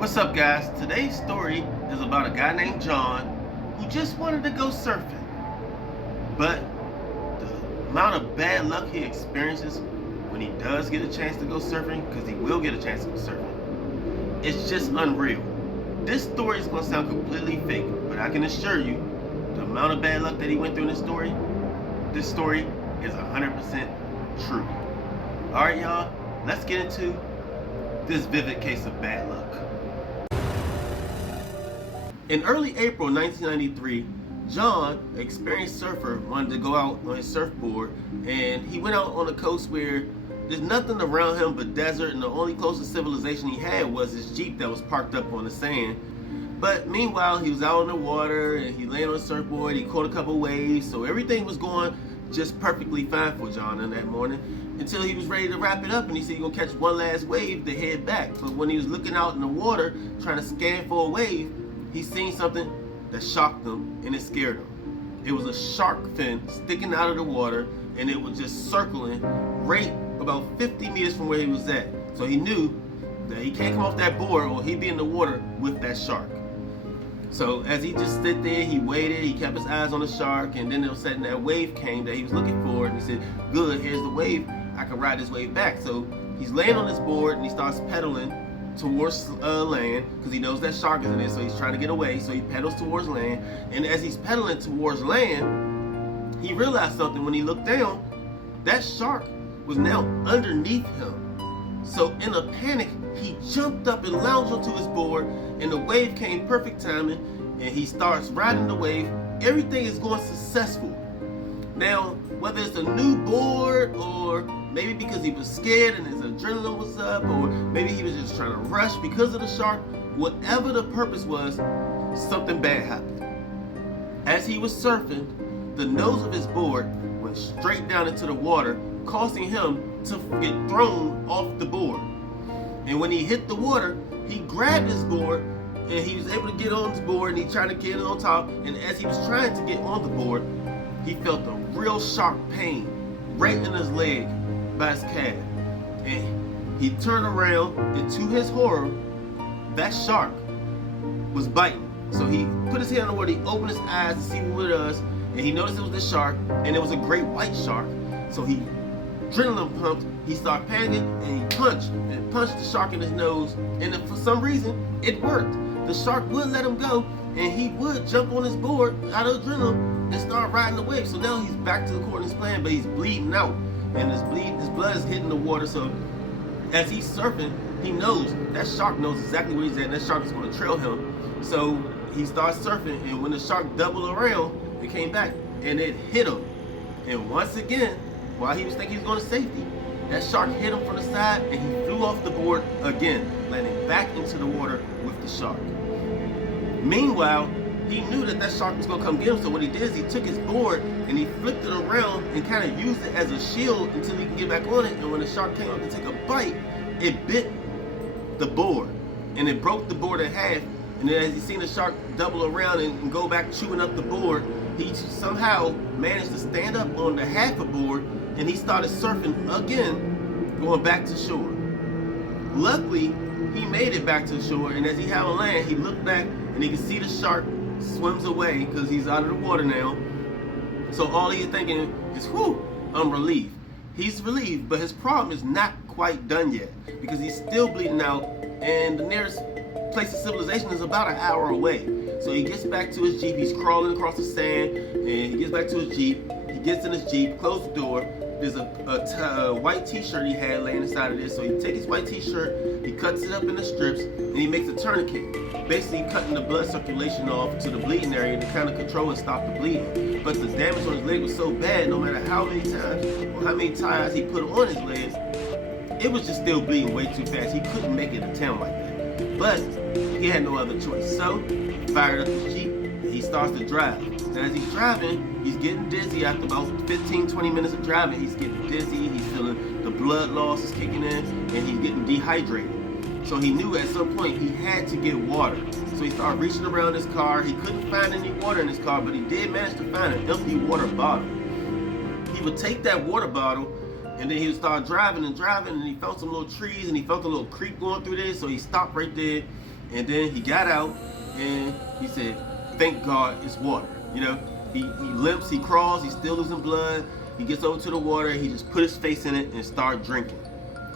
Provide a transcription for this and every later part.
What's up, guys? Today's story is about a guy named John who just wanted to go surfing. But the amount of bad luck he experiences when he does get a chance to go surfing, because he will get a chance to go surfing, it's just unreal. This story is going to sound completely fake, but I can assure you, the amount of bad luck that he went through in this story is 100% true. Alright, y'all, let's get into this vivid case of bad luck. In early April 1993, John, an experienced surfer, wanted to go out on his surfboard, and he went out on the coast where there's nothing around him but desert, and the only closest civilization he had was his Jeep that was parked up on the sand. But meanwhile, he was out on the water, and he landed on a surfboard, he caught a couple waves, so everything was going just perfectly fine for John on that morning, until he was ready to wrap it up, and he said he was going to catch one last wave to head back. But when he was looking out in the water, trying to scan for a wave, he seen something that shocked him and it scared him. It was a shark fin sticking out of the water, and it was just circling right about 50 meters from where he was at. So he knew that he can't come off that board or he'd be in the water with that shark. So as he just stood there, he waited, he kept his eyes on the shark, and then all of a sudden that wave came that he was looking for, and he said, good, here's the wave, I can ride this wave back. So he's laying on this board and he starts pedaling towards land, because he knows that shark is in there, so he's trying to get away. So he pedals towards land, and as he's pedaling towards land, he realized something. When he looked down, that shark was now underneath him. So in a panic, he jumped up and lounged onto his board, and the wave came perfect timing, and he starts riding the wave. Everything is going successful. Now, whether it's a new board, or maybe because he was scared and his adrenaline was up, or maybe he was just trying to rush because of the shark, whatever the purpose was, something bad happened. As he was surfing, the nose of his board went straight down into the water, causing him to get thrown off the board. And when he hit the water, he grabbed his board, and he was able to get on his board, and he tried to get it on top. And as he was trying to get on the board, he felt a real sharp pain right in his leg by his calf. And he turned around, and to his horror, that shark was biting. So he put his hand on the water, he opened his eyes to see what it was, and he noticed it was the shark, and it was a great white shark. So he adrenaline pumped, he started panicking, and he punched the shark in his nose, and for some reason, it worked. The shark would let him go, and he would jump on his board out of adrenaline and start riding the wave. So now he's back to according to his plan, but he's bleeding out, and his blood is hitting the water. So as he's surfing, he knows that shark knows exactly where he's at, and that shark is going to trail him. So he starts surfing, and when the shark doubled around, it came back, and it hit him. And once again, while he was thinking he was going to safety, that shark hit him from the side, and he flew off the board again, landing back into the water with the shark. Meanwhile, he knew that shark was going to come get him, so what he did is he took his board and he flipped it around and kind of used it as a shield until he could get back on it. And when the shark came up to take a bite, it bit the board, and it broke the board in half. And then as he seen the shark double around and go back chewing up the board, he somehow managed to stand up on the half a board, and he started surfing again, going back to shore. Luckily, he made it back to the shore, and as he had on land, he looked back and he could see the shark swims away because he's out of the water now. So all he's thinking is, whew, I'm relieved. He's relieved, but his problem is not quite done yet, because he's still bleeding out, and the nearest place of civilization is about an hour away. So he gets back to his Jeep, he's crawling across the sand, and he gets back to his Jeep, he gets in his Jeep, closes the door. There's a white t-shirt he had laying inside of this, so he takes his white t-shirt, he cuts it up into strips, and he makes a tourniquet, basically cutting the blood circulation off to the bleeding area to kind of control and stop the bleeding. But the damage on his leg was so bad, no matter how many times or how many ties he put on his legs, it was just still bleeding way too fast. He couldn't make it to town like that. But he had no other choice, so he fired up his Jeep and he starts to drive. And as he's driving, he's getting dizzy. After about 15-20 minutes of driving, he's getting dizzy, he's feeling the blood loss is kicking in, and he's getting dehydrated. So he knew at some point he had to get water. So he started reaching around his car. He couldn't find any water in his car, but he did manage to find an empty water bottle. He would take that water bottle, and then he would start driving, and he found some little trees, and he felt a little creek going through there. So he stopped right there, And then he got out and he said, thank God it's water. You know, he limps, he crawls, he's still losing blood. He gets over to the water, he just put his face in it and started drinking.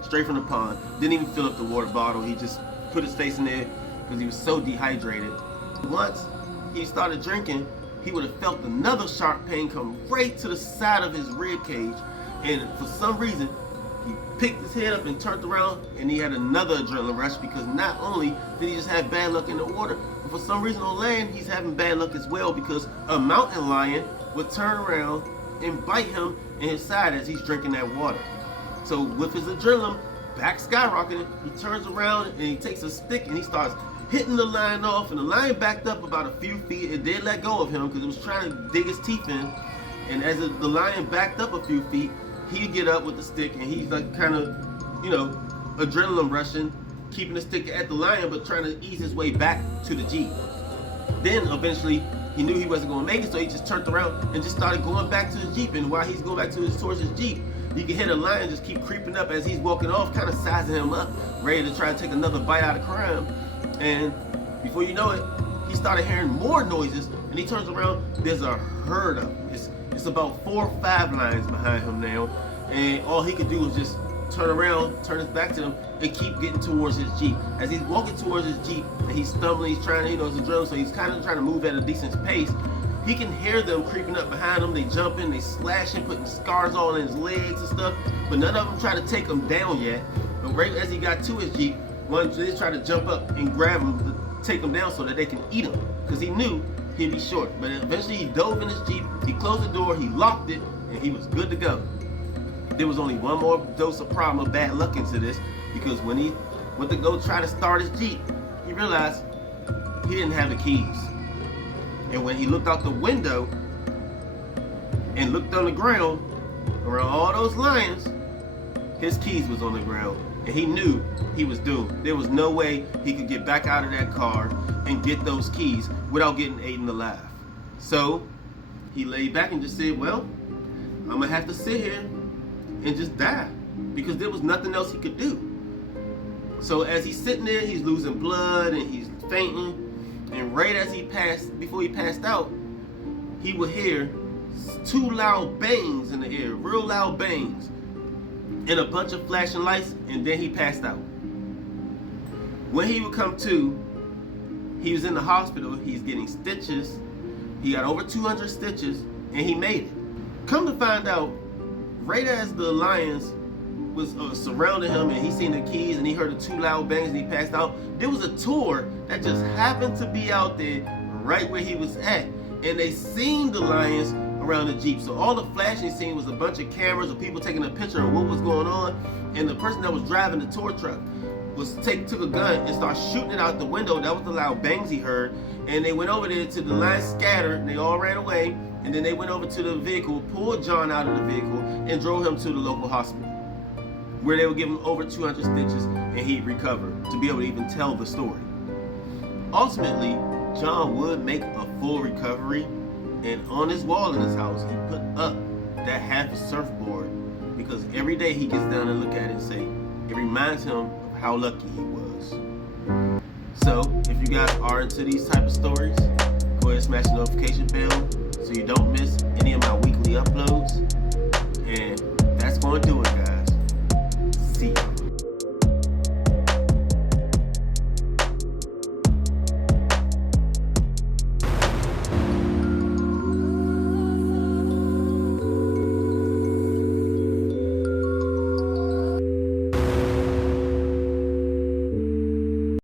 Straight from the pond. Didn't even fill up the water bottle, he just put his face in there because he was so dehydrated. Once he started drinking, he would have felt another sharp pain come right to the side of his rib cage. And for some reason, he picked his head up and turned around and he had another adrenaline rush, because not only did he just have bad luck in the water, but for some reason on land, he's having bad luck as well, because a mountain lion would turn around and bite him in his side as he's drinking that water. So with his adrenaline back skyrocketing, he turns around and he takes a stick and he starts hitting the lion off, and the lion backed up about a few feet. It did let go of him because it was trying to dig its teeth in. And as the lion backed up a few feet, he'd get up with the stick and he's like kind of, you know, adrenaline rushing, keeping the stick at the lion but trying to ease his way back to the Jeep. Then eventually he knew he wasn't going to make it, so he just turned around and just started going back to his Jeep. And while he's going back towards his Jeep, you can hear the lion just keep creeping up as he's walking off, kind of sizing him up, ready to try to take another bite out of crime. And before you know it, he started hearing more noises, and he turns around, there's a herd of them. It's about 4 or 5 lions behind him now, and all he could do was just turn around, turn his back to them, and keep getting towards his Jeep. As he's walking towards his Jeep, and he's stumbling, he's trying to, it's a drill, so he's kind of trying to move at a decent pace. He can hear them creeping up behind him. They jumping, they slashing, putting scars all in his legs and stuff, but none of them try to take him down yet. But right as he got to his Jeep, one they try to jump up and grab him to take him down so that they can eat him, because he knew he'd be short. But eventually he dove in his Jeep, he closed the door, he locked it, and he was good to go. There was only one more dose of problem of bad luck into this, because when he went to go try to start his Jeep, he realized he didn't have the keys. And when he looked out the window and looked on the ground around all those lions, his keys was on the ground, and he knew he was doomed. There was no way he could get back out of that car and get those keys without getting eaten alive. So he laid back and just said, well, I'm gonna have to sit here and just die, because there was nothing else he could do. So as he's sitting there, he's losing blood and he's fainting, and right as before he passed out, he would hear 2 loud bangs in the air, real loud bangs, and a bunch of flashing lights, and then he passed out. When he would come to, he was in the hospital, he's getting stitches. He got over 200 stitches, and he made it. Come to find out, right as the lions was surrounding him and he seen the keys and he heard the 2 loud bangs and he passed out, there was a tour that just happened to be out there right where he was at, and they seen the lions around the Jeep. So all the flashing scene was a bunch of cameras of people taking a picture of what was going on, and the person that was driving the tour truck took a gun and started shooting it out the window. That was the loud bangs he heard, and they went over there to the lions scattered and they all ran away, and then they went over to the vehicle, pulled John out of the vehicle, and drove him to the local hospital, where they would give him over 200 stitches and he'd recover to be able to even tell the story. Ultimately, John would make a full recovery, and on his wall in his house, he put up that half a surfboard, because every day he gets down and look at it and say, it reminds him of how lucky he was. So, if you guys are into these type of stories, go ahead and smash the notification bell so you don't miss any of my weekly uploads. And that's going to do it, guys. See ya.